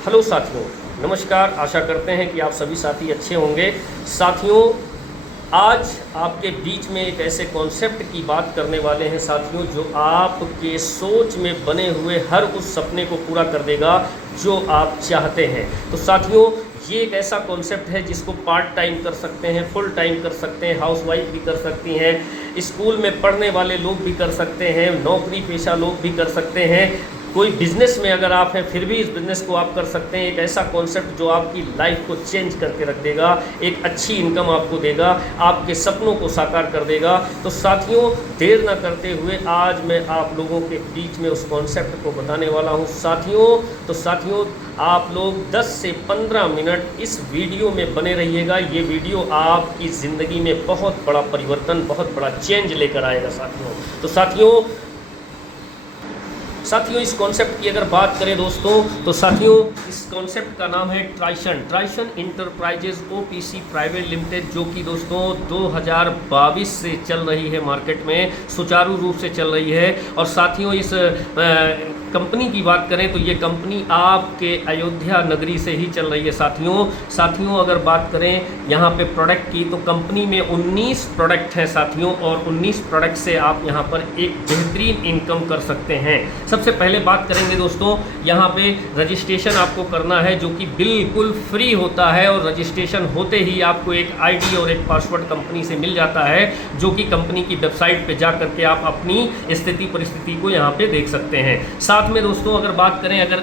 Hello साथियों, नमस्कार। आशा करते हैं कि आप सभी साथी अच्छे होंगे। साथियों, आज आपके बीच में एक ऐसे कॉन्सेप्ट की बात करने वाले हैं साथियों, जो आपके सोच में बने हुए हर उस सपने को पूरा कर देगा जो आप चाहते हैं। तो साथियों, ये एक ऐसा कॉन्सेप्ट है जिसको पार्ट टाइम कर सकते हैं, फुल टाइम कर सकते हैं, हाउसवाइफ भी कर सकती हैं, स्कूल में पढ़ने वाले लोग भी कर सकते हैं, नौकरी पेशा लोग भी कर सकते हैं, कोई बिजनेस में अगर आप हैं फिर भी इस बिज़नेस को आप कर सकते हैं। एक ऐसा कॉन्सेप्ट जो आपकी लाइफ को चेंज करके रख देगा, एक अच्छी इनकम आपको देगा, आपके सपनों को साकार कर देगा। तो साथियों, देर ना करते हुए आज मैं आप लोगों के बीच में उस कॉन्सेप्ट को बताने वाला हूं साथियों, आप लोग 10 से 15 मिनट इस वीडियो में बने रहिएगा। ये वीडियो आपकी ज़िंदगी में बहुत बड़ा परिवर्तन, बहुत बड़ा चेंज लेकर आएगा साथियों। तो साथियों, इस कॉन्सेप्ट की अगर बात करें दोस्तों, तो साथियों इस कॉन्सेप्ट का नाम है ट्राइशन इंटरप्राइजेज ओपीसी प्राइवेट लिमिटेड, जो कि दोस्तों 2022 से चल रही है, मार्केट में सुचारू रूप से चल रही है। और साथियों, इस कंपनी की बात करें तो ये कंपनी आपके अयोध्या नगरी से ही चल रही है साथियों, अगर बात करें यहाँ पे प्रोडक्ट की, तो कंपनी में 19 प्रोडक्ट हैं साथियों, और 19 प्रोडक्ट से आप यहाँ पर एक बेहतरीन इनकम कर सकते हैं। सबसे पहले बात करेंगे दोस्तों, यहाँ पे रजिस्ट्रेशन आपको करना है, जो कि बिल्कुल फ्री होता है, और रजिस्ट्रेशन होते ही आपको एक आईडी और एक पासवर्ड कंपनी से मिल जाता है, जो कि कंपनी की वेबसाइट पे जा करके आप अपनी स्थिति परिस्थिति को यहाँ पे देख सकते हैं। साथ में दोस्तों अगर बात करें अगर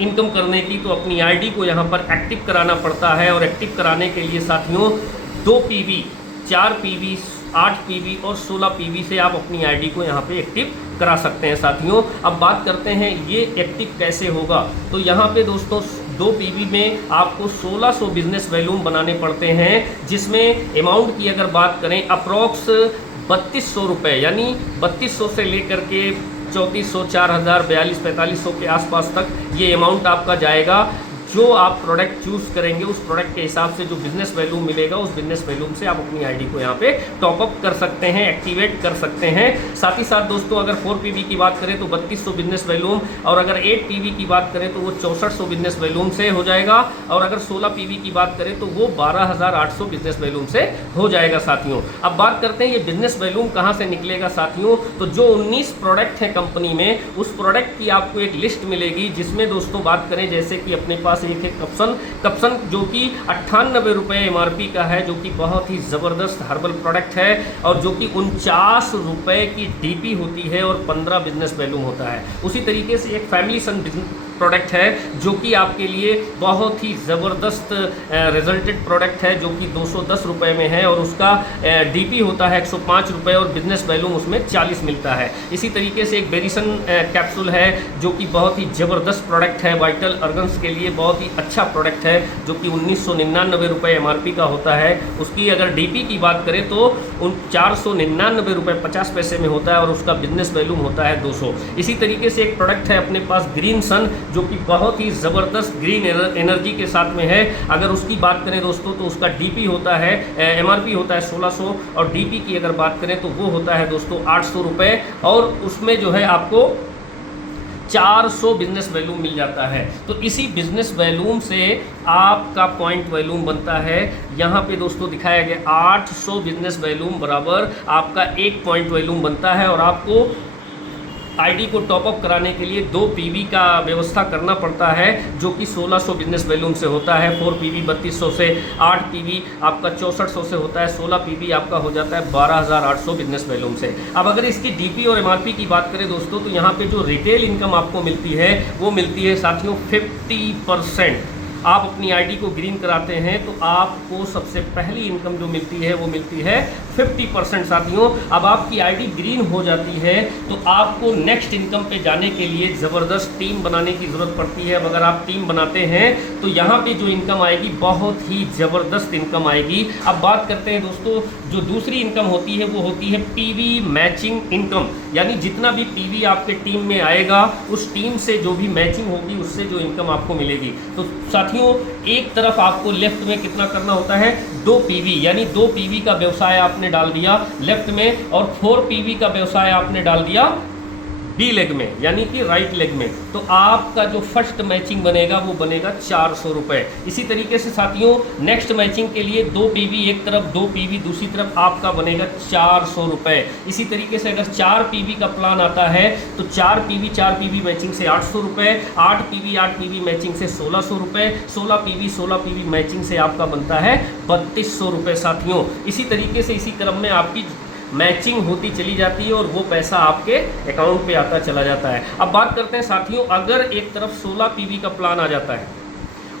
इनकम करने की, तो अपनी आईडी को यहाँ पर एक्टिव कराना पड़ता है, और एक्टिव कराने के लिए साथियों 2 PV, 4 PV, 8 PV और 16 PV से आप अपनी आईडी को यहाँ पे एक्टिव करा सकते हैं साथियों। अब बात करते हैं ये एक्टिव कैसे होगा। तो यहाँ पे दोस्तों 2 PV में आपको 1600 बिजनेस वैल्यूम बनाने पड़ते हैं, जिसमें अमाउंट की अगर बात करें अप्रॉक्स 3200 रुपये, यानी 3200 से लेकर के 3400, 4000, 4200, 4500 के आसपास तक ये अमाउंट आपका जाएगा। जो आप प्रोडक्ट चूज़ करेंगे उस प्रोडक्ट के हिसाब से जो बिजनेस वैल्यूम मिलेगा, उस बिजनेस वैल्यूम से आप अपनी आईडी को यहाँ पे टॉपअप कर सकते हैं, एक्टिवेट कर सकते हैं। साथ ही साथ दोस्तों अगर 4 PV की बात करें तो 3200 बिजनेस वैल्यूम, और अगर 8 PV की बात करें तो वो 6400 बिजनेस वैल्यूम से हो जाएगा, और अगर 16 PV की बात करें तो वो 12800 बिजनेस वैल्यूम से हो जाएगा साथियों। अब बात करते हैं ये बिजनेस वैल्यूम कहाँ से निकलेगा साथियों। तो जो 19 प्रोडक्ट हैं कंपनी में, उस प्रोडक्ट की आपको एक लिस्ट मिलेगी, जिसमें दोस्तों बात करें जैसे कि अपने पास एक है कप्सन, जो कि 98 रुपये MRP का है, जो कि बहुत ही ज़बरदस्त हर्बल प्रोडक्ट है, और जो कि 49 रुपये की DP होती है और 15 बिजनेस वैल्यूम होता है। उसी तरीके से एक फैमिली सन प्रोडक्ट है, जो कि आपके लिए बहुत ही ज़बरदस्त रिजल्टेड प्रोडक्ट है, जो कि 210 रुपये में है, और उसका DP होता है 105 रुपये, और बिजनेस वैल्यूम उसमें 40 मिलता है। इसी तरीके से एक बेरिसन कैप्सूल है, जो कि बहुत ही ज़बरदस्त प्रोडक्ट है, वाइटल ऑर्गन्स के लिए बहुत ही अच्छा प्रोडक्ट है, जो कि 1999 रुपये MRP का होता है। उसकी अगर DP की बात करें तो 499 रुपये 50 पैसे में होता है, और उसका बिजनेस वैल्यूम होता है 200। इसी तरीके से एक प्रोडक्ट है अपने पास ग्रीन सन, जो कि बहुत ही ज़बरदस्त ग्रीन एनर्जी के साथ में है। अगर उसकी बात करें दोस्तों तो उसका DP होता है, MRP होता है 1600, और DP की अगर बात करें तो वो होता है दोस्तों 800 रुपये, और उसमें जो है आपको 400 बिजनेस वैल्यूम मिल जाता है। तो इसी बिजनेस वैल्यूम से आपका पॉइंट वैल्यूम बनता है। यहाँ पे दोस्तों दिखाया गया 800 बिजनेस वैल्यूम बराबर आपका 1 पॉइंट वैल्यूम बनता है, और आपको आईडी को टॉपअप कराने के लिए 2 PV का व्यवस्था करना पड़ता है, जो कि 1600 बिजनेस वैल्यूम से होता है, 4 PV 3200 से, 8 PV आपका 6400 से होता है, 16 PV आपका हो जाता है 12800 बिजनेस वैल्यूम से। अब अगर इसकी DP और MRP की बात करें दोस्तों, तो यहाँ पे जो रिटेल इनकम आपको मिलती है वो मिलती है साथियों 50%। आप अपनी आईडी को ग्रीन कराते हैं तो आपको सबसे पहली इनकम जो मिलती है वो मिलती है 50% साथियों। अब आपकी आईडी ग्रीन हो जाती है तो आपको नेक्स्ट इनकम पे जाने के लिए ज़बरदस्त टीम बनाने की ज़रूरत पड़ती है। अब अगर आप टीम बनाते हैं तो यहाँ पे जो इनकम आएगी बहुत ही ज़बरदस्त इनकम आएगी। अब बात करते हैं दोस्तों, जो दूसरी इनकम होती है वो होती है PV मैचिंग इनकम, यानी जितना भी PV आपके टीम में आएगा उस टीम से जो भी मैचिंग होगी उससे जो इनकम आपको मिलेगी। तो साथियों, एक तरफ आपको लेफ्ट में कितना करना होता है 2 PV, यानी 2 PV का व्यवसाय आपने डाल दिया लेफ्ट में, और 4 PV का व्यवसाय आपने डाल दिया बी लेग में यानी कि राइट लेग में, तो आपका जो फर्स्ट मैचिंग बनेगा वो बनेगा 400 रुपये। इसी तरीके से साथियों नेक्स्ट मैचिंग के लिए 2 पीवी एक तरफ 2 पीवी दूसरी तरफ आपका बनेगा 400 रुपये। इसी तरीके से अगर 4 पीवी का प्लान आता है तो 4 पीवी मैचिंग से 800 रुपये, 8 पीवी मैचिंग से 1600 रुपये, 16 पीवी मैचिंग से आपका बनता है 3200 रुपये साथियों। इसी तरीके से इसी क्रम में आपकी मैचिंग होती चली जाती है और वो पैसा आपके अकाउंट पे आता चला जाता है। अब बात करते हैं साथियों, अगर एक तरफ 16 पीवी का प्लान आ जाता है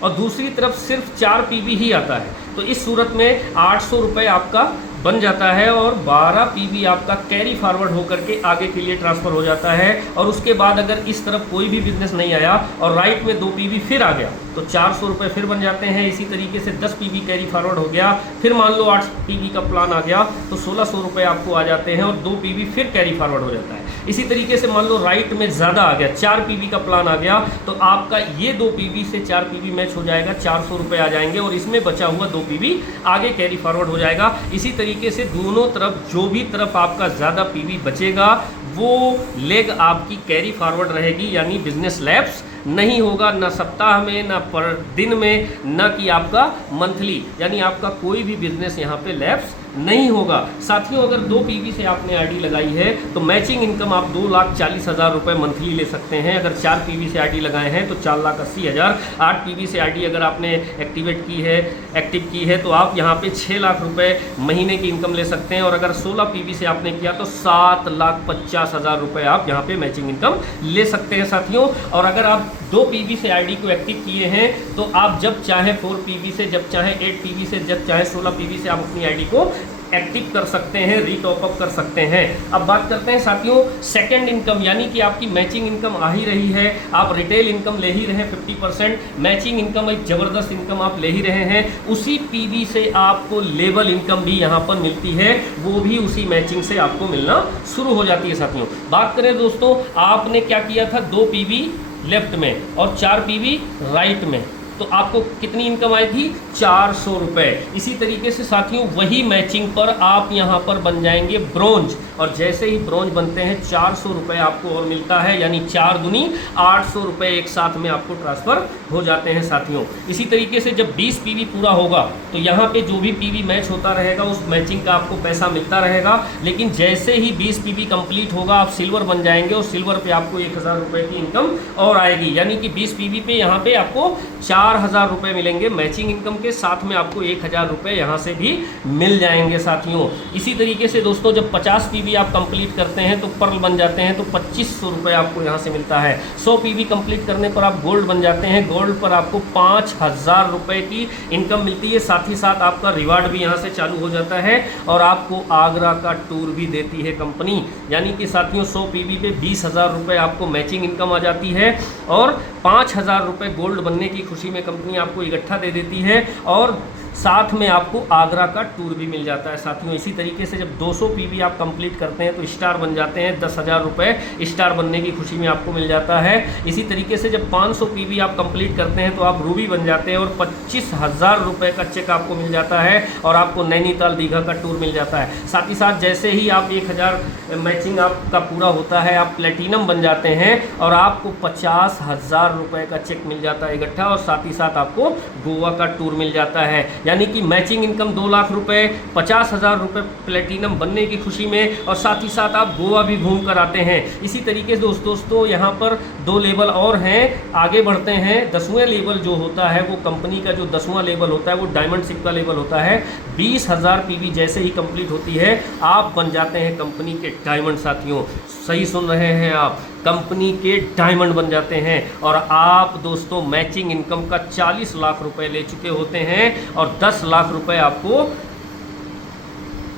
और दूसरी तरफ सिर्फ 4 पीवी ही आता है, तो इस सूरत में 800 रुपये आपका बन जाता है और 12 पीवी आपका कैरी फॉरवर्ड होकर के आगे के लिए ट्रांसफ़र हो जाता है। और उसके बाद अगर इस तरफ कोई भी बिजनेस नहीं आया और राइट में 2 पीवी फिर आ गया तो 400 रुपये फिर बन जाते हैं। इसी तरीके से 10 पीवी कैरी फॉरवर्ड हो गया, फिर मान लो 8 पीवी का प्लान आ गया तो 1600 रुपये आपको आ जाते हैं और 2 पीवी फिर कैरी फॉरवर्ड हो जाता है। इसी तरीके से मान लो राइट में ज़्यादा आ गया, 4 पीवी का प्लान आ गया तो आपका ये 2 पीवी से 4 पीवी मैच हो जाएगा, 400 रुपये आ जाएंगे और इसमें बचा हुआ 2 पीवी आगे कैरी फॉरवर्ड हो जाएगा। इसी तरीके से दोनों तरफ जो भी तरफ आपका ज़्यादा पीवी बचेगा वो लेग आपकी कैरी फॉरवर्ड रहेगी, यानी बिजनेस लैप्स नहीं होगा, ना सप्ताह में ना पर दिन में, ना कि आपका मंथली, यानी आपका कोई भी बिजनेस यहाँ पे लैप्स नहीं होगा। साथियों अगर 2 पीवी से आपने आईडी लगाई है तो मैचिंग इनकम आप 2,40,000 रुपये मंथली ले सकते हैं। अगर 4 पीवी से आईडी लगाए हैं तो 4,80,000। 8 पीवी से आईडी अगर आपने एक्टिव की है तो आप यहाँ पे 6 लाख रुपये महीने की इनकम ले सकते हैं। और अगर 16 पीवी से आपने किया तो 7,50,000 रुपये आप यहाँ पे मैचिंग इनकम ले सकते हैं साथियों। और अगर आप 2 पीवी से आईडी को एक्टिव किए हैं तो आप जब चाहे 4 पीवी से, जब चाहे 8 पीवी से, जब चाहे 16 पीवी से आप अपनी आईडी को एक्टिव कर सकते हैं, रीटॉप अप कर सकते हैं। अब बात करते हैं साथियों सेकंड इनकम, यानी कि आपकी मैचिंग इनकम आ ही रही है, आप रिटेल इनकम ले ही रहे हैं 50%, मैचिंग इनकम एक ज़बरदस्त इनकम आप ले ही रहे हैं, उसी पीवी से आपको लेवल इनकम भी यहाँ पर मिलती है, वो भी उसी मैचिंग से आपको मिलना शुरू हो जाती है साथियों। बात करें दोस्तों, आपने क्या किया था, 2 पीवी लेफ्ट में और 4 पीवी राइट में, तो आपको कितनी इनकम आई थी, 400 रुपये। इसी तरीके से साथियों वही मैचिंग पर आप यहाँ पर बन जाएंगे ब्रोंज, और जैसे ही ब्रोंज बनते हैं 400 रुपये आपको और मिलता है, यानी 4 दूनी 800 रुपये एक साथ में आपको ट्रांसफ़र हो जाते हैं साथियों। इसी तरीके से जब 20 पीवी पूरा होगा तो यहाँ पे जो भी पीवी मैच होता रहेगा उस मैचिंग का आपको पैसा मिलता रहेगा, लेकिन जैसे ही 20 पीवी कंप्लीट होगा आप सिल्वर बन जाएंगे और सिल्वर पे आपको 1000 रुपये की इनकम और आएगी, यानी कि 20 पीवी पे यहाँ पे आपको 4000 रुपये मिलेंगे मैचिंग इनकम के साथ में, आपको 1000 रुपये यहाँ से भी मिल जाएंगे साथियों। इसी तरीके से दोस्तों जब 50 पीवी आप कंप्लीट करते हैं तो पर्ल बन जाते हैं, तो 2500 रुपये आपको यहाँ से मिलता है। 100 पीवी कंप्लीट करने पर आप गोल्ड बन जाते हैं, गोल्ड पर आपको 5000 रुपये की इनकम मिलती है, साथ ही साथ आपका रिवार्ड भी यहाँ से चालू हो जाता है और आपको आगरा का टूर भी देती है कंपनी, यानी कि साथियों 100 पीवी पे 20,000 रुपये आपको मैचिंग इनकम आ जाती है और 5000 रुपये गोल्ड बनने की खुशी में कंपनी आपको इकट्ठा दे देती है और साथ में आपको आगरा का टूर भी मिल जाता है साथियों। इसी तरीके से जब 200 पीवी आप कंप्लीट करते हैं तो स्टार बन जाते हैं, 10,000 रुपये स्टार बनने की खुशी में आपको मिल जाता है। इसी तरीके से जब 500 पीवी आप कंप्लीट करते हैं तो आप रूबी बन जाते हैं और 25,000 रुपये का चेक आपको मिल जाता है और आपको नैनीताल दीघा का टूर मिल जाता है। साथ ही साथ जैसे ही आप 1000 मैचिंग आपका पूरा होता है आप प्लेटिनम बन जाते हैं और आपको 50,000 रुपये का चेक मिल जाता है इकट्ठा और साथ ही साथ आपको गोवा का टूर मिल जाता है, यानी कि मैचिंग इनकम 2 लाख रुपए, 50,000 रुपये प्लेटिनम बनने की खुशी में और साथ ही साथ आप गोवा भी घूम कर आते हैं। इसी तरीके से दोस्तों यहाँ पर 2 लेवल और हैं, आगे बढ़ते हैं। 10वां लेवल जो होता है वो कंपनी का जो 10वां लेवल होता है वो डायमंड शिप का लेवल होता है। 20,000 पीवी जैसे ही कंप्लीट होती है आप बन जाते हैं कंपनी के डायमंड साथियों, सही सुन रहे हैं आप, कंपनी के डायमंड बन जाते हैं और आप दोस्तों मैचिंग इनकम का 40 लाख रुपए ले चुके होते हैं और 10 लाख रुपए आपको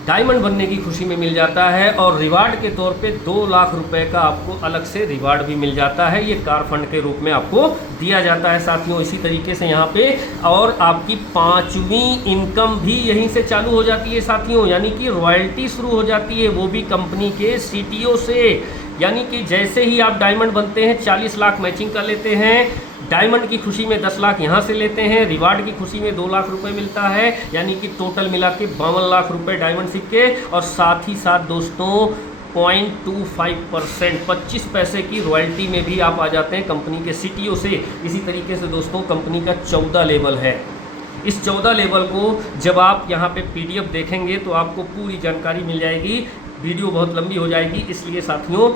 डायमंड बनने की खुशी में मिल जाता है और रिवार्ड के तौर पे 2 लाख रुपए का आपको अलग से रिवार्ड भी मिल जाता है, ये कार फंड के रूप में आपको दिया जाता है साथियों। इसी तरीके से यहाँ पे और आपकी 5वीं इनकम भी यहीं से चालू हो जाती है साथियों, यानी कि रॉयल्टी शुरू हो जाती है, वो भी कंपनी के सीटीओ से, यानी कि जैसे ही आप डायमंड बनते हैं 40 लाख मैचिंग का लेते हैं, डायमंड की खुशी में 10 लाख यहाँ से लेते हैं, रिवार्ड की खुशी में 2 लाख रुपए मिलता है, यानी कि टोटल मिला के 52 लाख रुपए डायमंड शिप के और साथ ही साथ दोस्तों 0.25%, 25 पैसे की रॉयल्टी में भी आप आ जाते हैं कंपनी के सीटीओ से। इसी तरीके से दोस्तों कंपनी का 14 लेवल है। इस 14 लेवल को जब आप यहाँ पे पीडीएफ देखेंगे तो आपको पूरी जानकारी मिल जाएगी। वीडियो बहुत लंबी हो जाएगी, इसलिए साथियों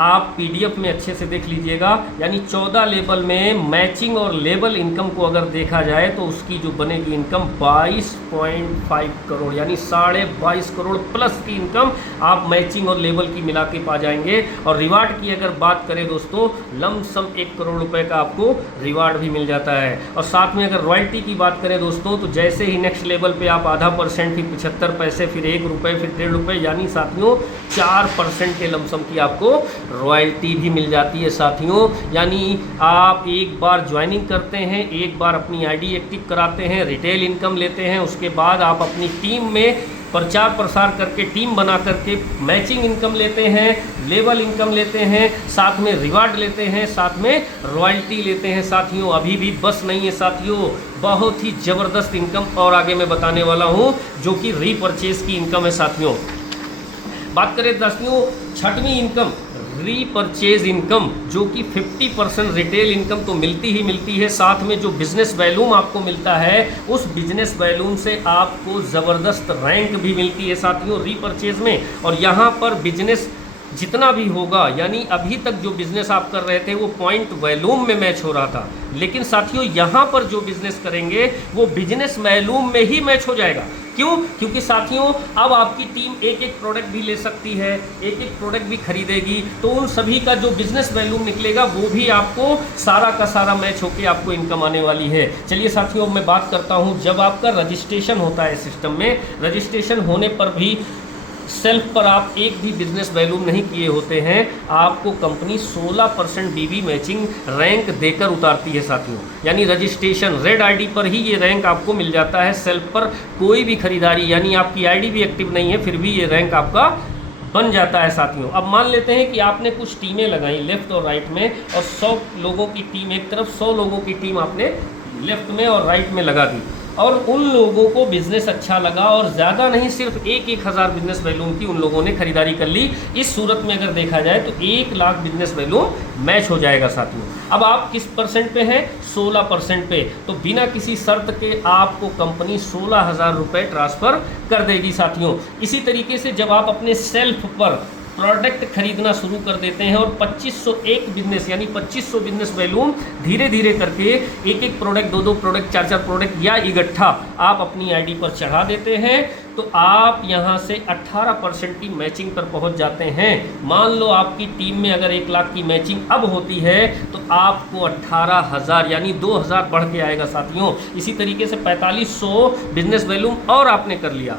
आप पीडीएफ में अच्छे से देख लीजिएगा। यानी 14 लेवल में मैचिंग और लेवल इनकम को अगर देखा जाए तो उसकी जो बनेगी इनकम 22.5 करोड़, यानी 22.5 करोड़ प्लस की इनकम आप मैचिंग और लेवल की मिला के पा जाएंगे। और रिवार्ड की अगर बात करें दोस्तों, लमसम 1 करोड़ रुपए का आपको रिवार्ड भी मिल जाता है। और साथ में अगर रॉयल्टी की बात करें दोस्तों, तो जैसे ही नेक्स्ट लेवल पे आप आधा %, फिर 75 पैसे, फिर 1 रुपये, फिर 1.5 रुपये, यानी साथियों 4% के लमसम की आपको रॉयल्टी भी मिल जाती है साथियों। यानी आप एक बार ज्वाइनिंग करते हैं, एक बार अपनी आईडी एक्टिव कराते हैं, रिटेल इनकम लेते हैं, उसके बाद आप अपनी टीम में प्रचार प्रसार करके टीम बना करके मैचिंग इनकम लेते हैं, लेवल इनकम लेते हैं, साथ में रिवार्ड लेते हैं, साथ में रॉयल्टी लेते हैं साथियों। अभी भी बस नहीं है साथियों, बहुत ही ज़बरदस्त इनकम और आगे मैं बताने वाला हूँ, जो कि रीपरचेज की इनकम है साथियों। बात करें साथियों छठवीं इनकम, रीपरचेज इनकम, जो कि 50% रिटेल इनकम तो मिलती ही मिलती है, साथ में जो बिजनेस वैल्यूम आपको मिलता है उस बिजनेस वैल्यूम से आपको ज़बरदस्त रैंक भी मिलती है साथियों रीपरचेज में। और यहाँ पर बिजनेस जितना भी होगा, यानी अभी तक जो बिज़नेस आप कर रहे थे वो पॉइंट वैल्यूम में मैच हो रहा था, लेकिन साथियों यहाँ पर जो बिज़नेस करेंगे वो बिजनेस वैल्यूम में ही मैच हो जाएगा। क्यों? क्योंकि साथियों अब आपकी टीम एक एक प्रोडक्ट भी ले सकती है, एक एक प्रोडक्ट भी खरीदेगी, तो उन सभी का जो बिजनेस वैल्यूम निकलेगा वो भी आपको सारा का सारा मैच होके आपको इनकम आने वाली है। चलिए साथियों मैं बात करता हूँ, जब आपका रजिस्ट्रेशन होता है सिस्टम में, रजिस्ट्रेशन होने पर भी सेल्फ पर आप एक भी बिजनेस वैल्यूम नहीं किए होते हैं, आपको कंपनी 16% बीबी मैचिंग रैंक देकर उतारती है साथियों। यानी रजिस्ट्रेशन रेड आईडी पर ही ये रैंक आपको मिल जाता है। सेल्फ पर कोई भी खरीदारी, यानी आपकी आईडी भी एक्टिव नहीं है, फिर भी ये रैंक आपका बन जाता है साथियों। अब मान लेते हैं कि आपने कुछ टीमें लगाई लेफ्ट और राइट में, और 100 लोगों की टीम एक तरफ, 100 लोगों की टीम आपने लेफ्ट में और राइट में लगा दी, और उन लोगों को बिज़नेस अच्छा लगा और ज़्यादा नहीं, सिर्फ 1,000 बिजनेस वैल्यूम की उन लोगों ने खरीदारी कर ली। इस सूरत में अगर देखा जाए तो 1 लाख बिजनेस वैल्यूम मैच हो जाएगा साथियों। अब आप किस % पे हैं? 16% पे। तो बिना किसी शर्त के आपको कंपनी 16,000 रुपये ट्रांसफ़र कर देगी साथियों। इसी तरीके से जब आप अपने सेल्फ पर प्रोडक्ट खरीदना शुरू कर देते हैं और 2501 बिजनेस, यानी 2500 बिजनेस वैल्यूम धीरे धीरे करके एक एक प्रोडक्ट, 2-2 प्रोडक्ट, 4-4 प्रोडक्ट या इकट्ठा आप अपनी आईडी पर चढ़ा देते हैं, तो आप यहां से 18% की मैचिंग पर पहुंच जाते हैं। मान लो आपकी टीम में अगर 1 लाख की मैचिंग अब होती है तो आपको 18,000 यानी 2,000 बढ़ के आएगा साथियों। इसी तरीके से 4500 बिजनेस वैल्यूम और आपने कर लिया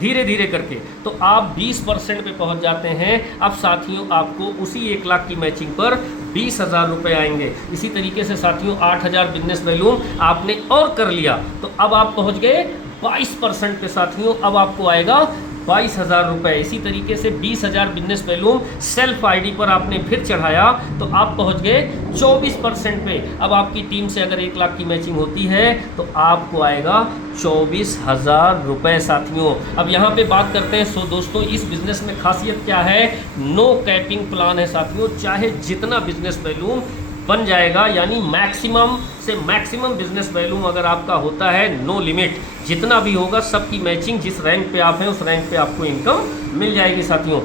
धीरे धीरे करके, तो आप 20% पे पहुंच जाते हैं। अब साथियों आपको उसी 1 लाख की मैचिंग पर 20,000 रुपये आएंगे। इसी तरीके से साथियों 8,000 बिजनेस वैल्यूम आपने और कर लिया, तो अब आप पहुंच गए 22% पे साथियों। अब आपको आएगा 22,000 रुपये। इसी तरीके से 20,000 बिजनेस वैल्यूम सेल्फ आईडी पर आपने फिर चढ़ाया, तो आप पहुंच गए 24% पे। अब आपकी टीम से अगर 1 लाख की मैचिंग होती है तो आपको आएगा 24,000 रुपये साथियों। अब यहाँ पे बात करते हैं, सो दोस्तों इस बिज़नेस में खासियत क्या है? नो कैपिंग प्लान है साथियों, चाहे जितना बिजनेस वैल्यूम बन जाएगा, यानी मैक्सिमम से मैक्सिमम बिजनेस वैल्यूम अगर आपका होता है, नो लिमिट, जितना भी होगा सबकी मैचिंग, जिस रैंक पे आप हैं उस रैंक पे आपको इनकम मिल जाएगी साथियों।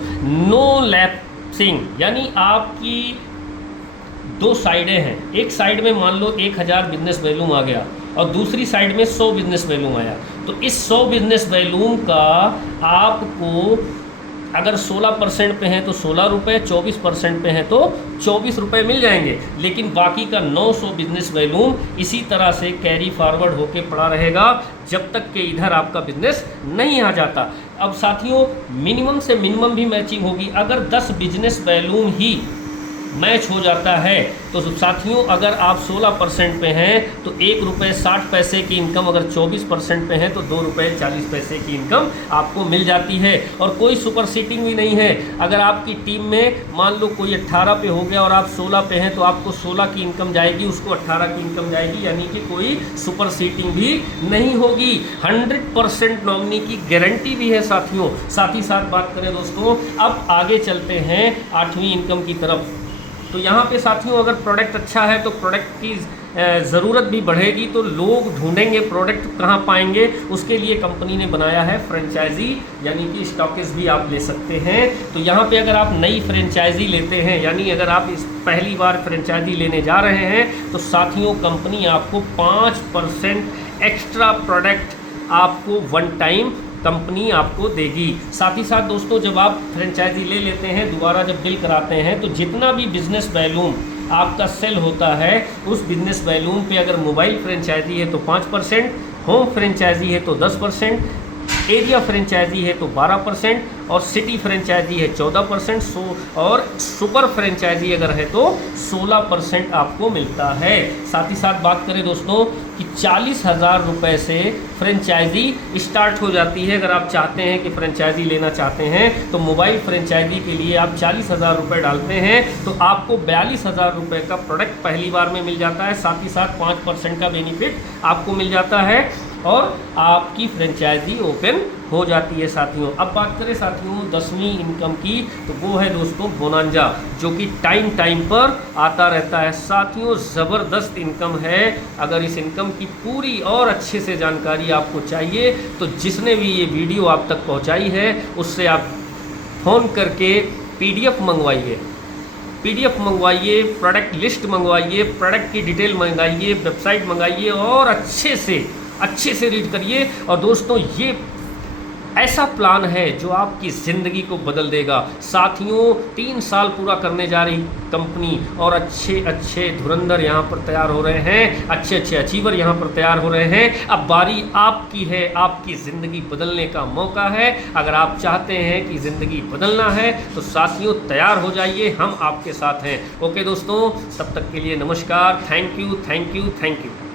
नो लैप्सिंग, यानी आपकी 2 साइडें हैं, एक साइड में मान लो 1,000 बिजनेस वैल्यूम आ गया और दूसरी साइड में 100 बिजनेस वैल्यूम आया, तो इस 100 बिजनेस वैल्यूम का आपको अगर 16% पे हैं तो 16 रुपये, 24% पे हैं तो 24 रुपये मिल जाएंगे। लेकिन बाकी का 900 बिजनेस वैल्यूम इसी तरह से कैरी फॉरवर्ड होके पड़ा रहेगा जब तक कि इधर आपका बिजनेस नहीं आ जाता। अब साथियों मिनिमम से मिनिमम भी मैचिंग होगी। अगर 10 बिजनेस वैल्यूम ही मैच हो जाता है। तो साथियों अगर आप 16% पे हैं तो ₹1.60 की इनकम, अगर 24% पे हैं तो ₹2.40 की इनकम आपको मिल जाती है। और कोई सुपर सीटिंग भी नहीं है। अगर आपकी टीम में मान लो कोई 18 पे हो गया और आप 16 पे हैं तो आपको 16 की इनकम जाएगी, उसको 18 की इनकम जाएगी, यानी कि कोई सुपर सीटिंग भी नहीं होगी। 100% नॉमिनी की गारंटी भी है साथियों। साथ ही साथ बात करें दोस्तों, अब आगे चलते हैं 8वीं इनकम की तरफ। तो यहाँ पे साथियों अगर प्रोडक्ट अच्छा है तो प्रोडक्ट की ज़रूरत भी बढ़ेगी, तो लोग ढूंढेंगे प्रोडक्ट कहाँ पाएंगे। उसके लिए कंपनी ने बनाया है फ्रेंचाइजी, यानी कि स्टॉकिस्ट भी आप ले सकते हैं। तो यहाँ पे अगर आप नई फ्रेंचाइजी लेते हैं, यानी अगर आप इस पहली बार फ्रेंचाइजी लेने जा रहे हैं, तो साथियों कंपनी आपको 5% एक्स्ट्रा प्रोडक्ट आपको वन टाइम कंपनी आपको देगी। साथ ही साथ दोस्तों जब आप फ्रेंचाइजी ले लेते हैं, दोबारा जब डील कराते हैं, तो जितना भी बिजनेस वैल्यूम आपका सेल होता है, उस बिजनेस वैल्यूम पे अगर मोबाइल फ्रेंचाइजी है तो 5%, होम फ्रेंचाइजी है तो 10%, एरिया फ्रेंचाइजी है तो 12%, और सिटी फ्रेंचाइजी है 14%, और सुपर फ्रेंचाइजी अगर है तो 16% आपको मिलता है। साथ ही साथ बात करें दोस्तों कि 40,000 रुपये से फ्रेंचाइजी स्टार्ट हो जाती है। अगर आप चाहते हैं कि फ्रेंचाइजी लेना चाहते हैं तो मोबाइल फ्रेंचाइजी के लिए आप 40,000 रुपये डालते हैं तो आपको 42,000 रुपये का प्रोडक्ट पहली बार में मिल जाता है। साथ ही साथ 5% का बेनिफिट आपको मिल जाता है और आपकी फ्रेंचाइजी ओपन हो जाती है साथियों। अब बात करें साथियों 10वीं इनकम की, तो वो है दोस्तों बोनांजा, जो कि टाइम पर आता रहता है साथियों। ज़बरदस्त इनकम है। अगर इस इनकम की पूरी और अच्छे से जानकारी आपको चाहिए तो जिसने भी ये वीडियो आप तक पहुंचाई है उससे आप फ़ोन करके PDF मंगवाइए, PDF मंगवाइए, प्रोडक्ट लिस्ट मंगवाइए, प्रोडक्ट की डिटेल मंगाइए, वेबसाइट मंगाइए और अच्छे से रीड करिए। और दोस्तों ये ऐसा प्लान है जो आपकी ज़िंदगी को बदल देगा साथियों। 3 साल पूरा करने जा रही कंपनी और अच्छे धुरंधर यहाँ पर तैयार हो रहे हैं, अच्छे अचीवर यहाँ पर तैयार हो रहे हैं। अब बारी आपकी है, आपकी ज़िंदगी बदलने का मौका है। अगर आप चाहते हैं कि ज़िंदगी बदलना है तो साथियों तैयार हो जाइए, हम आपके साथ हैं। ओके दोस्तों, तब तक के लिए नमस्कार। Thank you.